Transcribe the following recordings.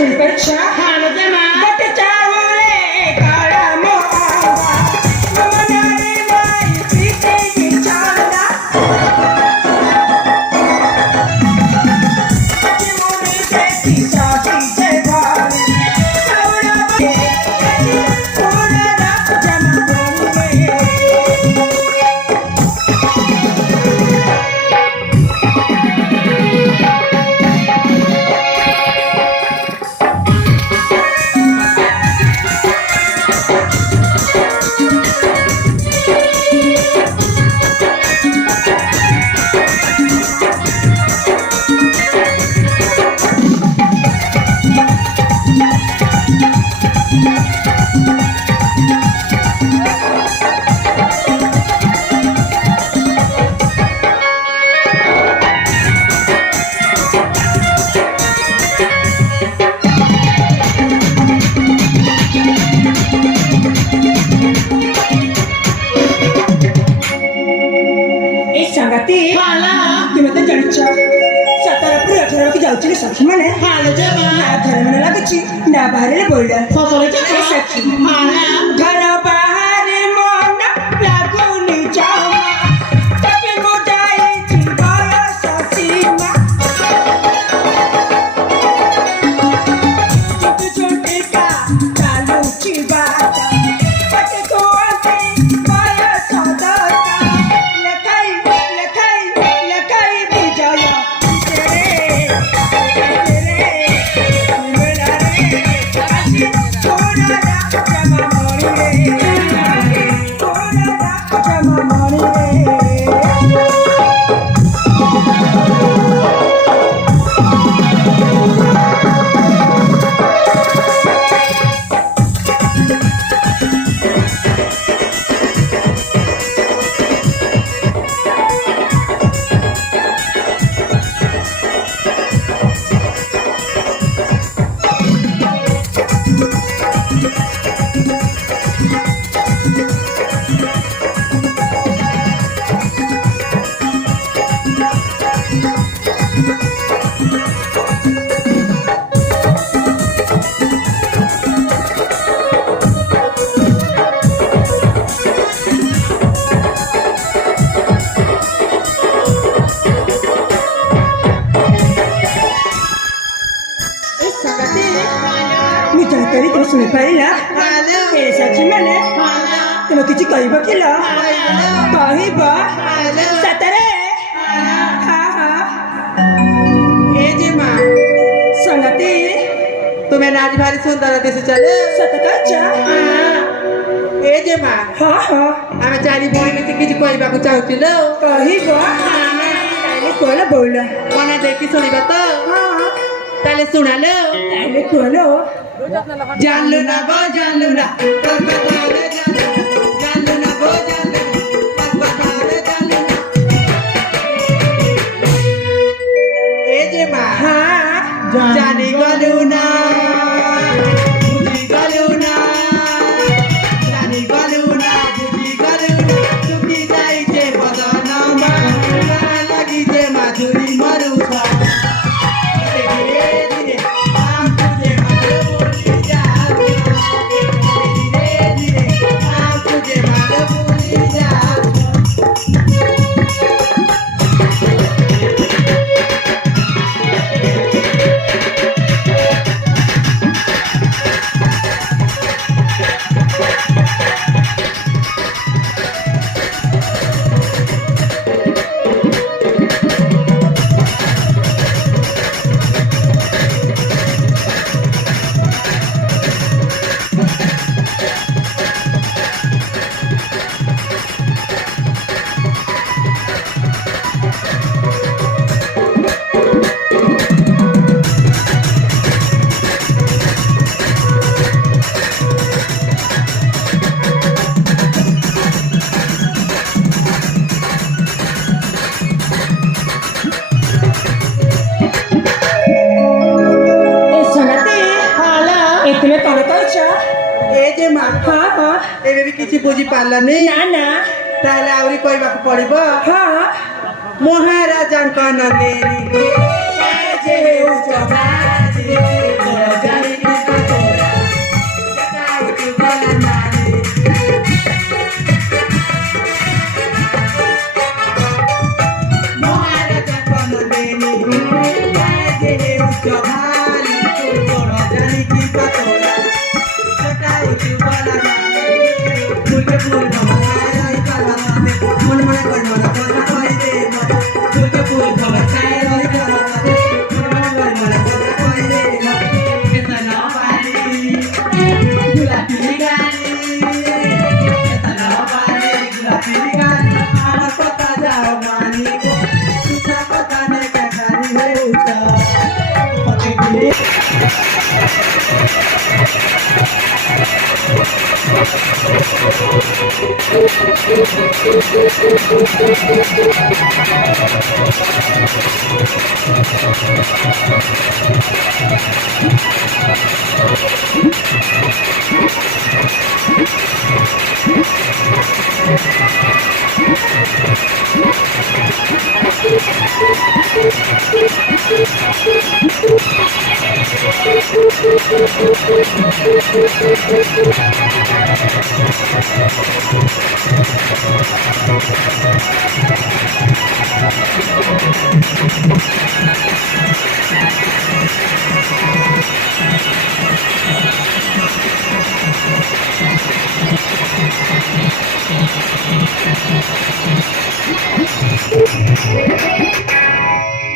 Peccia, Halo jema. gata cawule kalamu anga, mamanari mai pite bicara. Mune teti sabi jebali, kaura be, pura rak jamane. Sanggati, Halo. gimana janca? Satara pria cara kita jauh cili sakit mana? Halo jema. Gara mana lagi sih? Nah bahari boleh. Sosok jema. Sakit. Halo. Gara bahari mana lagu ni jama, tapi modai cibaya sasima. Cuti ka lalu cibata, pakai tuanti baya sadaka. Lekai bijaya tere Tadi terus sampai lah. Sakit mana? Tengok kecil kau ibu kila. Kau ibu. Satare. jema. Sanggati. तुम्हें आज भारी सुंदर देश चले Satakacha. ए जेमा आमे चारी बोली में किसी कोई बाबू चाहती लो Kau ibu. Tadi kau lah bola. कोना देखी सुनी बता ताले सुना लो Tadi kau lah. जान लो ना बो जान लो ना पकड़ाले जान लो ना बो जान लो पकड़ाले जान लो ना ए जेमा जाने गलो ना बुझी गलो ना जाने गलो ना बुझी गलो ना तुकी जाई जे बदना मा लगी जे माधुरी मरुसा धीरे धीरे आम तुझे मारो बोली जा धीरे धीरे आम तुझे मारो बोली जा एबे किछि बुझी पारला नै ना ना ताले आउरी कहबाक पड़िबो हाँ महाराजा कन देरी जे उच्च बाजी पानी का तोड़ा छोटा उच्च वाला फूल के फूल भवकाय रही कलाते मन मन कर मन कर कोई दे फूल के फूल भवकाय रही कलाते मन मन कर मन कर कोई दे कितना पानी गुलाबी गानी कितना पानी गुलाबी गानी आना पता जाओ मानी को तुझा पता नहीं क्या गानी है उठा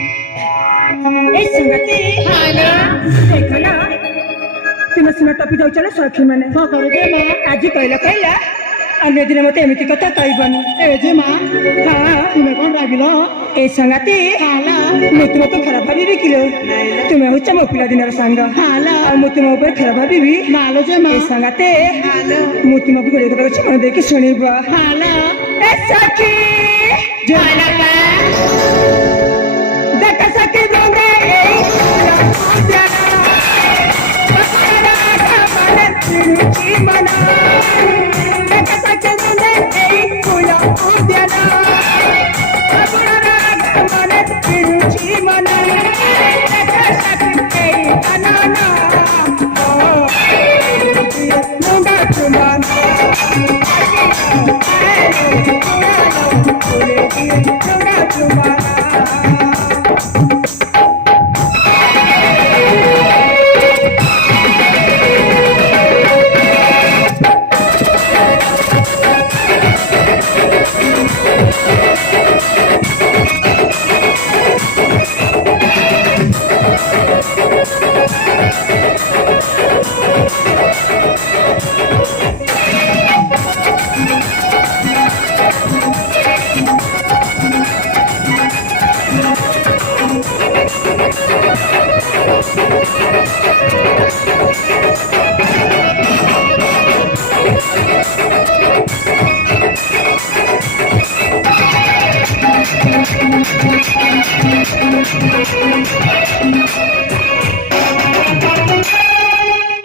ए संगति देखो ना तुम सुना टपी जाऊ चलो सखी मैंने हाँ करो जे माँ आज कहला कहला अन्य दिन मत एमती कथा कहबनी ए जे माँ हाँ तुम्हें कौन रागिलो ए संगति हाला ମୁଁ ତୁମକୁ ଖରାପ ଭାବିବି କିଲୋ ତୁମେ ହଉଛ ମୋ ପିଲାଦିନର ସାଙ୍ଗ हाला ଆଉ ମୁଁ ତୁମ ଉପରେ ଖରାପ ଭାବିବି ନାଲୋ ଯେ ଏ ମାँ ସାଙ୍ଗାତେ हेलो ମୁଁ ତୁମକୁ ଗୋଟେ କଥା କହୁଛି ମନ ଦେଇକି ଶୁଣିବ हाला ଏ ସଖୀ हाला ଦେଖ ସଖୀ ଦୋଙ୍ଗେ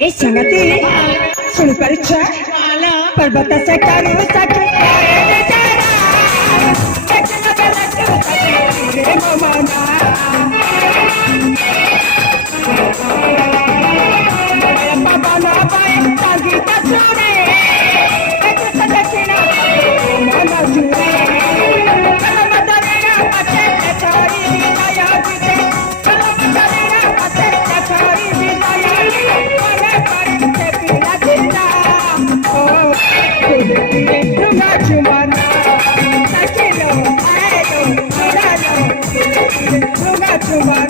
ए संगति सुन परीक्षा हाला पर्वत से करू सखी बाबा ना पाए तागी तसरे एक सदकिना मन जुरे कलम दरिया पते छोरी विदाया बिते कलम दरिया पते छोरी विदाया कोने पर से पीला जिंदा ओ तुंगा चुमाना सकिलो आए लो तुंगा चुमाना